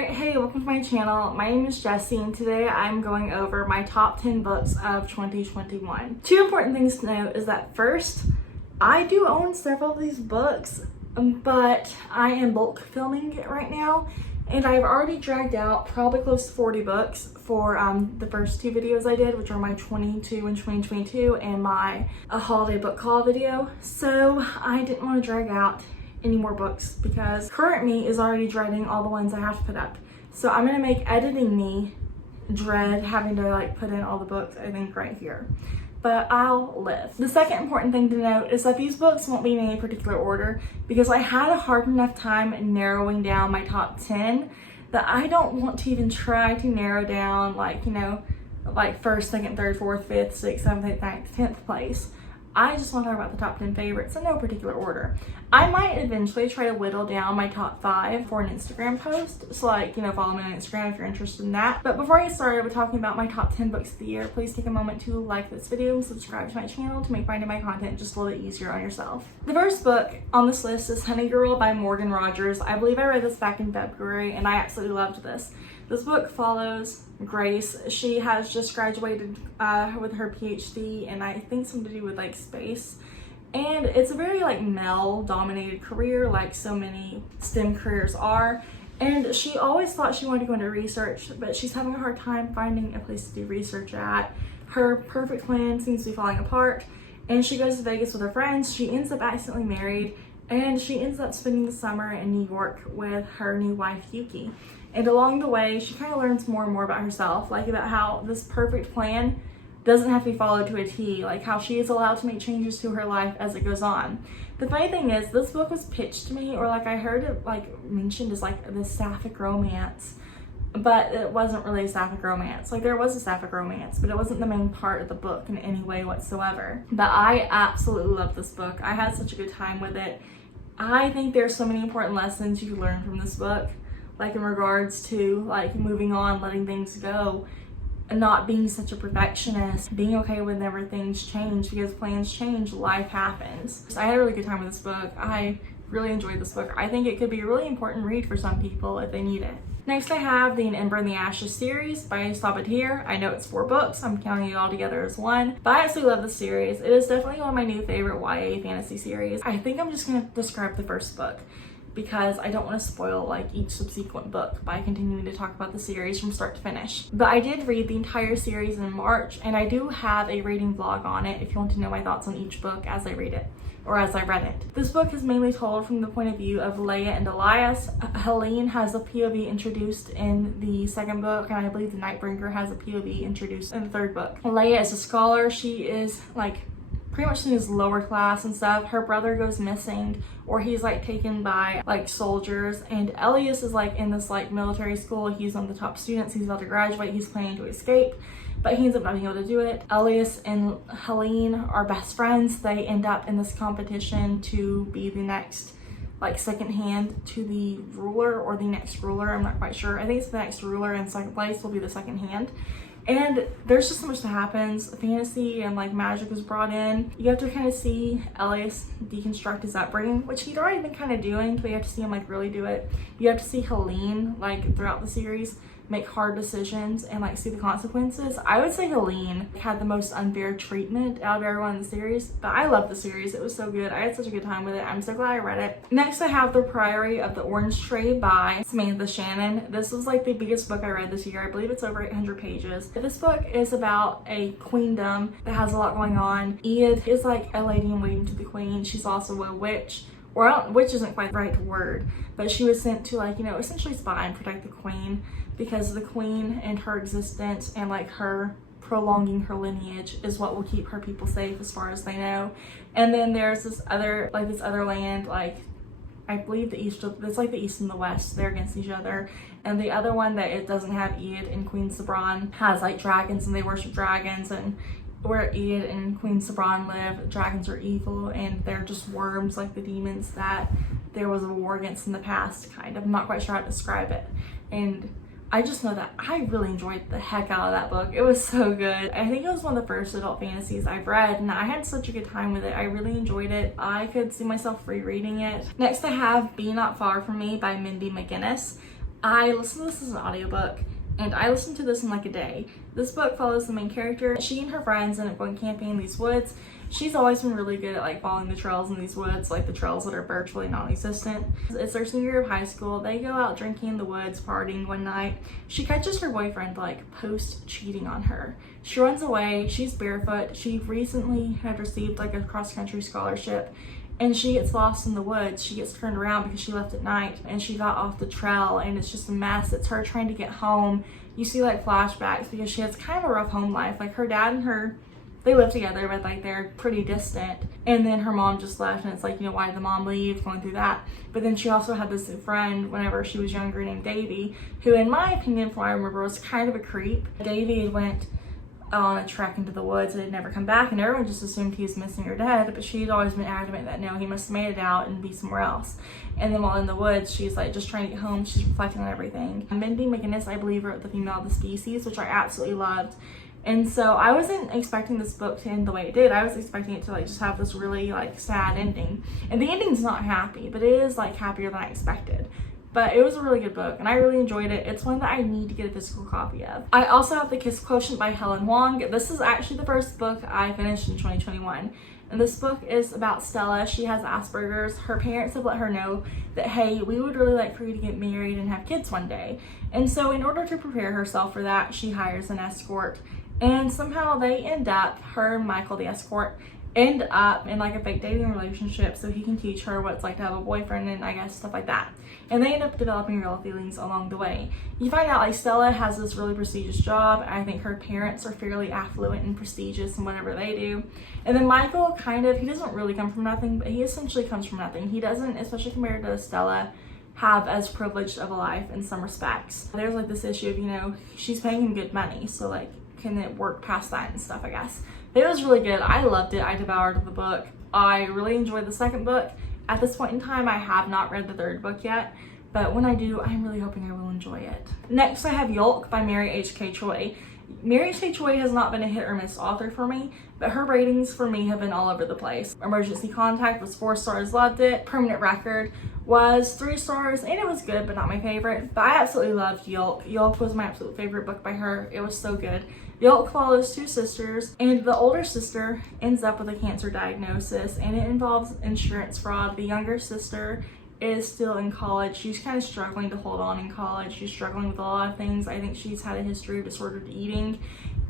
Alright, hey, welcome to my channel. My name is Jessie and today I'm going over my top 10 books of 2021. Two important things to note is that first, I do own several of these books, but I am bulk filming it right now and I've already dragged out probably close to 40 books for the first two videos I did, which are my 22 and 2022 and my holiday book haul video. So I didn't want to drag out any more books because current me is already dreading all the ones I have to put up. So I'm gonna make editing me dread having to put in all the books, I think, right here. But I'll live. The second important thing to note is that these books won't be in any particular order because I had a hard enough time narrowing down my top 10 that I don't want to even try to narrow down first, second, third, fourth, fifth, sixth, seventh, eighth, ninth, 10th place. I just want to talk about the top 10 favorites in no particular order. I might eventually try to whittle down my top 5 for an Instagram post. So follow me on Instagram if you're interested in that. But before I get started with talking about my top 10 books of the year, please take a moment to like this video and subscribe to my channel to make finding my content just a little bit easier on yourself. The first book on this list is Honey Girl by Morgan Rogers. I believe I read this back in February and I absolutely loved this. This book follows Grace. She has just graduated with her PhD and I think something to do with space. And it's a very male dominated career like so many STEM careers are. And she always thought she wanted to go into research, but she's having a hard time finding a place to do research at. Her perfect plan seems to be falling apart and she goes to Vegas with her friends. She ends up accidentally married and she ends up spending the summer in New York with her new wife, Yuki. And along the way, she kind of learns more and more about herself, about how this perfect plan doesn't have to be followed to a T, how she is allowed to make changes to her life as it goes on. The funny thing is, this book was pitched to me, or I heard it mentioned as the sapphic romance, but it wasn't really a sapphic romance. There was a sapphic romance, but it wasn't the main part of the book in any way whatsoever. But I absolutely love this book. I had such a good time with it. I think there's so many important lessons you can learn from this book. In regards to moving on, letting things go, and not being such a perfectionist, being okay whenever things change because plans change, life happens. So I had a really good time with this book. I really enjoyed this book. I think it could be a really important read for some people if they need it. Next I have the An Ember in the Ashes series by Sabatir. I know it's 4 books, I'm counting it all together as one, but I absolutely love this series. It is definitely one of my new favorite YA fantasy series. I think I'm just gonna describe the first book, because I don't want to spoil each subsequent book by continuing to talk about the series from start to finish. But I did read the entire series in March and I do have a reading vlog on it if you want to know my thoughts on each book as I read it, or as I read it. This book is mainly told from the point of view of Leia and Elias. Helene has a POV introduced in the second book, and I believe the Nightbringer has a POV introduced in the third book. Leia is a scholar. She is pretty much in his lower class and stuff. Her brother goes missing, or he's taken by soldiers, and Elias is in this military school. He's one of the top students. He's about to graduate. He's planning to escape, but he ends up not being able to do it. Elias and Helene are best friends. They end up in this competition to be the next second hand to the ruler, or the next ruler. I'm not quite sure. I think it's the next ruler, and second place will be the second hand. And there's just so much that happens. Fantasy and magic is brought in. You have to kind of see Elias deconstruct his upbringing, which he'd already been kind of doing, but you have to see him really do it. You have to see Helene throughout the series make hard decisions and see the consequences. I would say Helene had the most unfair treatment out of everyone in the series, but I love the series. It was so good. I had such a good time with it. I'm so glad I read it. Next I have The Priory of the Orange Tree by Samantha Shannon. This was the biggest book I read this year. I believe it's over 800 pages. This book is about a queendom that has a lot going on. Enid is a lady in waiting to the queen. She's also a witch. Witch isn't quite the right word, but she was sent to essentially spy and protect the queen, because the queen and her existence and her prolonging her lineage is what will keep her people safe as far as they know. And then there's this other land, I believe the east, it's the east and the west, they're against each other. And the other one that it doesn't have Enid and Queen Sabran has dragons, and they worship dragons, and where Enid and Queen Sabran live, dragons are evil and they're just worms the demons that there was a war against in the past, kind of. I'm not quite sure how to describe it. And I just know that I really enjoyed the heck out of that book. It was so good. I think it was one of the first adult fantasies I've read, and I had such a good time with it. I really enjoyed it. I could see myself rereading it. Next I have Be Not Far From Me by Mindy McGinnis. I listened to this as an audiobook, and I listened to this in like a day. This book follows the main character. She and her friends end up going camping in these woods. She's always been really good at like following the trails in these woods, like the trails that are virtually non-existent. It's their senior year of high school. They go out drinking in the woods, partying one night. She catches her boyfriend like post cheating on her. She runs away. She's barefoot. She recently had received like a cross-country scholarship, and she gets lost in the woods. She gets turned around because she left at night, and she got off the trail, and it's just a mess. It's her trying to get home. You see like flashbacks because she has kind of a rough home life. Like her dad and her, they live together, but like they're pretty distant. And then her mom just left, and it's like, you know, why did the mom leave? Going through that. But then she also had this friend whenever she was younger named Davy, who in my opinion, from what I remember, was kind of a creep. Davy went on a trek into the woods and had never come back, and everyone just assumed he was missing or dead, but she'd always been adamant that no, he must have made it out and be somewhere else. And then while in the woods, she's like just trying to get home. She's reflecting on everything. Mindy McGinnis, I believe, wrote The Female of the Species, which I absolutely loved. And so I wasn't expecting this book to end the way it did. I was expecting it to like just have this really like sad ending. And the ending's not happy, but it is like happier than I expected. But it was a really good book, and I really enjoyed it. It's one that I need to get a physical copy of. I also have The Kiss Quotient by Helen Wong. This is actually the first book I finished in 2021. And this book is about Stella. She has Asperger's. Her parents have let her know that, hey, we would really like for you to get married and have kids one day. And so in order to prepare herself for that, she hires an escort. And somehow they end up, her and Michael, the escort, end up in like a fake dating relationship so he can teach her what it's like to have a boyfriend and I guess stuff like that. And they end up developing real feelings along the way. You find out like Stella has this really prestigious job. I think her parents are fairly affluent and prestigious in whatever they do. And then Michael he doesn't really come from nothing, but he essentially comes from nothing. He doesn't, especially compared to Stella, have as privileged of a life in some respects. There's like this issue of, you know, she's paying him good money, so like can it work past that and stuff, I guess. But it was really good. I loved it. I devoured the book. I really enjoyed the second book. At this point in time, I have not read the third book yet, but when I do, I'm really hoping I will enjoy it. Next, I have Yolk by Mary H.K. Choi. Mary H.K. Choi has not been a hit or miss author for me, but her ratings for me have been all over the place. Emergency Contact was 4 stars, loved it. Permanent Record was 3 stars, and it was good, but not my favorite. But I absolutely loved Yolk. Yolk was my absolute favorite book by her. It was so good. Yolk follows 2 sisters, and the older sister ends up with a cancer diagnosis, and it involves insurance fraud. The younger sister is still in college. She's kind of struggling to hold on in college. She's struggling with a lot of things. I think she's had a history of disordered eating.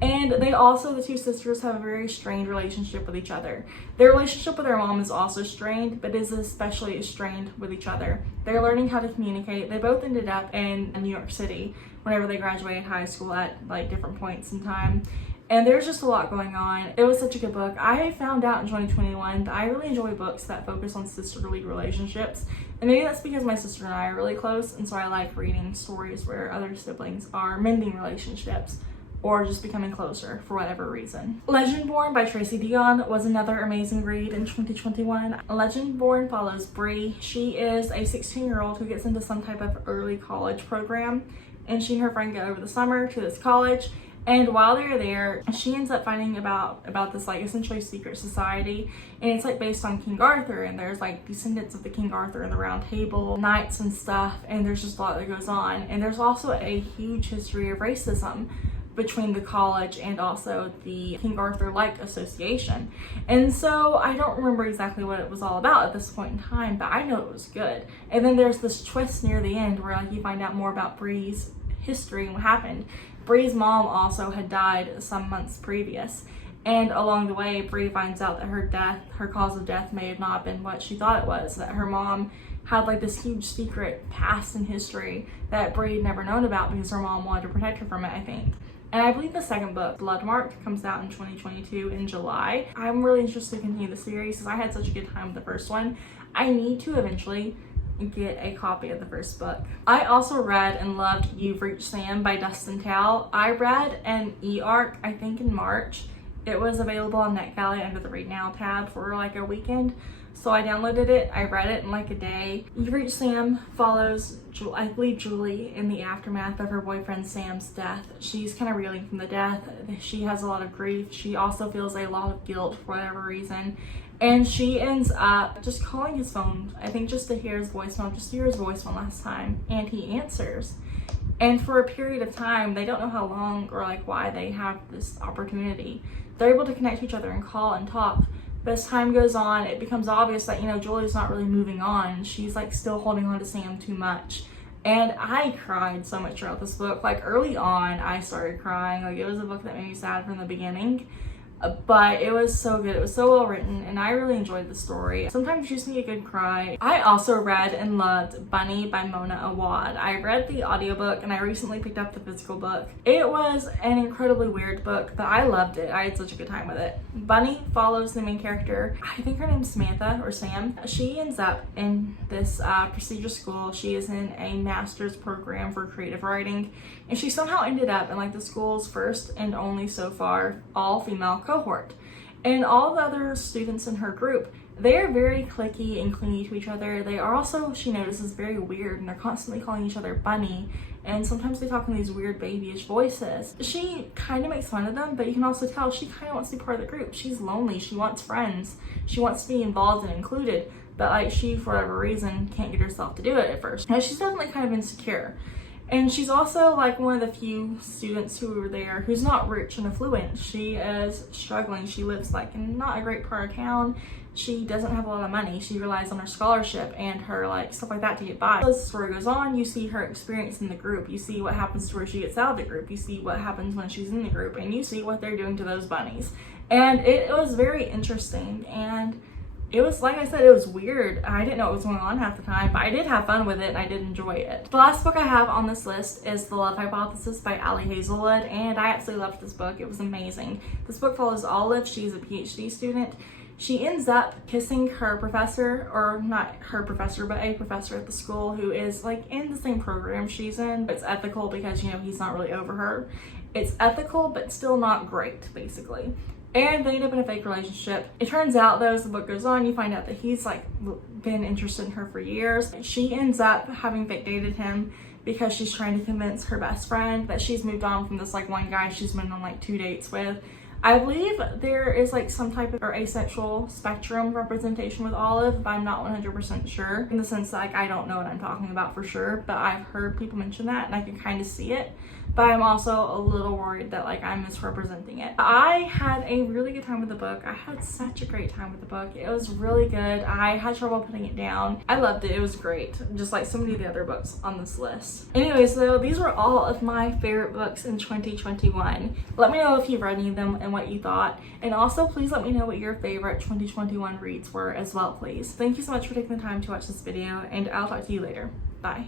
And they also, the 2 sisters, have a very strained relationship with each other. Their relationship with their mom is also strained, but is especially strained with each other. They're learning how to communicate. They both ended up in New York City whenever they graduated high school at like different points in time. And there's just a lot going on. It was such a good book. I found out in 2021 that I really enjoy books that focus on sisterly relationships. And maybe that's because my sister and I are really close, and so I like reading stories where other siblings are mending relationships or just becoming closer for whatever reason. Legendborn by Tracy Deonn was another amazing read in 2021. Legendborn follows Bree. She is a 16-year-old who gets into some type of early college program, and she and her friend go over the summer to this college. And while they're there, she ends up finding about this like essentially secret society, and it's like based on King Arthur, and there's like descendants of the King Arthur and the Round Table, knights and stuff, and there's just a lot that goes on. And there's also a huge history of racism between the college and also the King Arthur-like association. And so I don't remember exactly what it was all about at this point in time, but I know it was good. And then there's this twist near the end where like you find out more about Bree's history and what happened. Bree's mom also had died some months previous, and along the way Bree finds out that her cause of death may have not been what she thought it was, that her mom had like this huge secret past in history that Bree had never known about because her mom wanted to protect her from it, I think. And I believe the second book, Bloodmarked, comes out in 2022 in July. I'm really interested to continue the series because I had such a good time with the first one. I need to eventually get a copy of the first book. I also read and loved You've Reached Sam by Dustin Tao. I read an e-arc, I think in March. It was available on NetGalley under the Read Now tab for like a weekend. So I downloaded it, I read it in like a day. You've Reached Sam follows, I believe, Julie in the aftermath of her boyfriend Sam's death. She's kind of reeling from the death. She has a lot of grief. She also feels a lot of guilt for whatever reason. And she ends up just calling his phone, I think just to hear his voicemail, just to hear his voice one last time. And he answers. And for a period of time, they don't know how long or like why they have this opportunity. They're able to connect to each other and call and talk. But as time goes on, it becomes obvious that, Julie's not really moving on. She's like still holding on to Sam too much. And I cried so much throughout this book. Like early on, I started crying. Like it was a book that made me sad from the beginning. But it was so good. It was so well written, and I really enjoyed the story. Sometimes you just need a good cry. I also read and loved Bunny by Mona Awad. I read the audiobook and I recently picked up the physical book. It was an incredibly weird book, but I loved it. I had such a good time with it. Bunny follows the main character. I think her name's Samantha or Sam. She ends up in this prestigious school. She is in a master's program for creative writing, and she somehow ended up in like the school's first and only so far all-female cohort. And all the other students in her group, they are very cliquey and clingy to each other. They are also, she notices, very weird, and they're constantly calling each other Bunny, and sometimes they talk in these weird babyish voices. She kind of makes fun of them, but you can also tell she kind of wants to be part of the group. She's lonely, she wants friends, she wants to be involved and included, but like she, for whatever reason, can't get herself to do it at first. And she's definitely kind of insecure. And she's also like one of the few students who were there who's not rich and affluent. She is struggling. She lives like in not a great part of town. She doesn't have a lot of money. She relies on her scholarship and her like stuff like that to get by. As the story goes on, you see her experience in the group. You see what happens to her when she gets out of the group. You see what happens when she's in the group, and you see what they're doing to those bunnies. And it was very interesting, and it was, like I said, it was weird. I didn't know what was going on half the time, but I did have fun with it and I did enjoy it. The last book I have on this list is The Love Hypothesis by Ali Hazelwood, and I absolutely loved this book. It was amazing. This book follows Olive. She's a PhD student. She ends up kissing her professor, or not her professor, but a professor at the school who is like in the same program she's in. It's ethical because, he's not really over her. It's ethical, but still not great, basically. And they end up in a fake relationship. It turns out, though, as the book goes on, you find out that he's like been interested in her for years. She ends up having fake dated him because she's trying to convince her best friend that she's moved on from this like one guy she's been on like 2 dates with. I believe there is like some type of asexual spectrum representation with Olive, but I'm not 100% sure, in the sense that like I don't know what I'm talking about for sure, but I've heard people mention that and I can kind of see it. But I'm also a little worried that like I'm misrepresenting it. I had a really good time with the book. I had such a great time with the book. It was really good. I had trouble putting it down. I loved it. It was great. Just like so many of the other books on this list. Anyways, though, these were all of my favorite books in 2021. Let me know if you've read any of them and what you thought. And also, please let me know what your favorite 2021 reads were as well, please. Thank you so much for taking the time to watch this video, and I'll talk to you later. Bye.